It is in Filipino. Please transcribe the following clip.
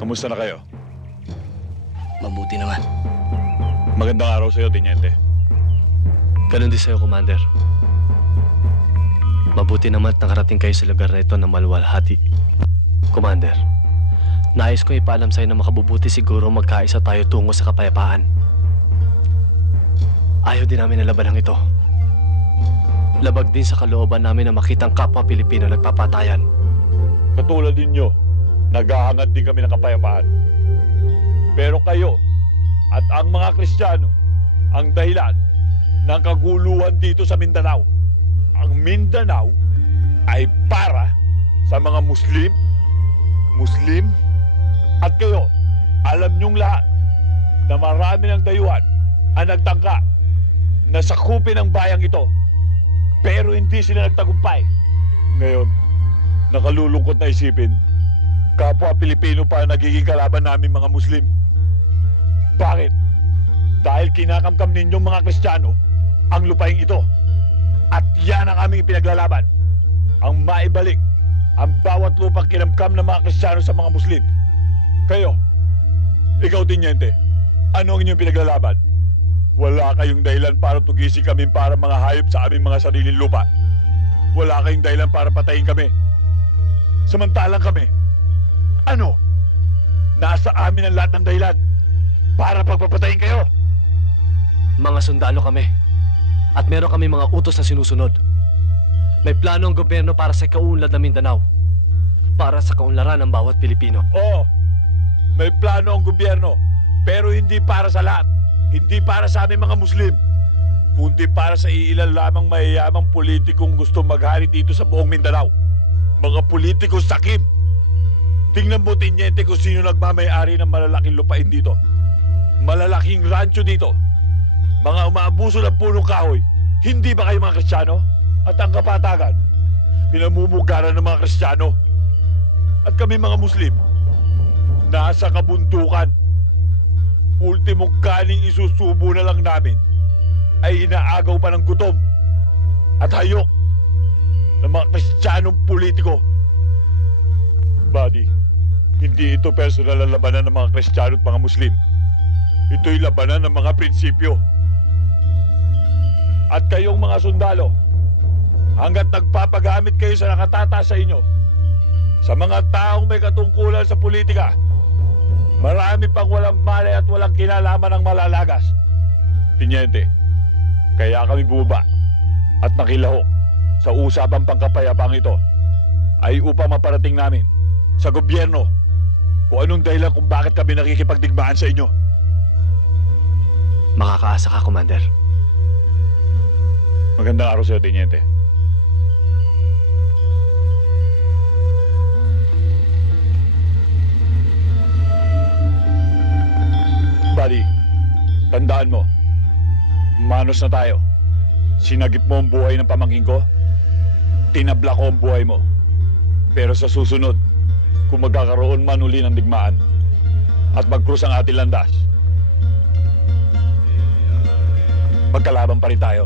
Kamusta na kayo? Mabuti naman. Magandang araw sa'yo, Teniente. Ganun din sa'yo, Commander. Mabuti naman at nakarating kayo sa lugar na ito na maluwalhati. Commander, nais ko ipaalam sa'yo na makabubuti siguro magkaisa tayo tungo sa kapayapaan. Ayaw din namin na labanang ito. Labag din sa kalooban namin na makitang kapwa Pilipino nagpapatayan. Katulad ninyo, naghahangad din kami ng kapayapaan. Pero kayo at ang mga Kristiyano ang dahilan ng kaguluhan dito sa Mindanao. Ang Mindanao ay para sa mga Muslim, at kayo, alam niyong lahat na marami ng dayuhan ang nagtangka na sakupin ang bayang ito. Pero hindi sila nagtagumpay. Ngayon, nakalulungkot na isipin, kapwa Pilipino pa nagiging kalaban namin mga Muslim. Bakit? Dahil kinakamkam ninyong mga Kristiyano ang lupaing ito. At yan ang aming pinaglalaban. Ang maibalik ang bawat lupang kinamkam ng mga Kristiyano sa mga Muslim. Kayo, ikaw, Teniente, ano ang inyong pinaglalaban? Wala kayong dahilan para tugisin kami para mga hayop sa aming mga sariling lupa. Wala kayong dahilan para patayin kami. Samantalang kami, ano? Nasa amin ang lahat ng dahilan para pagpapatayin kayo. Mga sundalo kami. At meron kami mga utos na sinusunod. May plano ang gobyerno para sa kaunlad ng Mindanao. Para sa kaunlaran ng bawat Pilipino. Oo, may plano ang gobyerno. Pero hindi para sa lahat. Hindi para sa aming mga Muslim. Kundi para sa iilan lamang mayayamang politikong gusto maghari dito sa buong Mindanao. Mga politikong sakim. Tingnan mo, Teniente, kung sino nagmamayari ng malalaking lupain dito. Malalaking rancho dito. Mga umaabuso ng punong kahoy. Hindi ba kayo mga Kristiyano? At ang kapatagan, pinamumugaran ng mga Kristiyano. At kami mga Muslim, nasa kabundukan. Ultimong kaning isusubo na lang namin ay inaagaw pa ng gutom at hayok ng mga Kristiyanong politiko. Buddy, hindi ito personal na labanan ng mga Kristiyano at mga Muslim. Ito'y labanan ng mga prinsipyo. At kayong mga sundalo, hanggat nagpapagamit kayo sa nakatata sa inyo, sa mga taong may katungkulan sa politika, marami pang walang malay at walang kinalaman ng malalagas. Teniente, kaya kami bumaba at nakilahok sa usapang pangkapayapang ito ay upang maparating namin sa gobyerno kung anong dahilan kung bakit kami nakikipagdigmaan sa inyo. Makakaasa ka, Commander. Magandang araw sa'yo, Teniente. Buddy, tandaan mo, manos na tayo. Sinagip mo ang buhay ng pamangkin ko, tinabla ko ang buhay mo. Pero sa susunod, kung magkakaroon man uli ng digmaan at mag-cross ang ating landas, magkalaban pa rin tayo.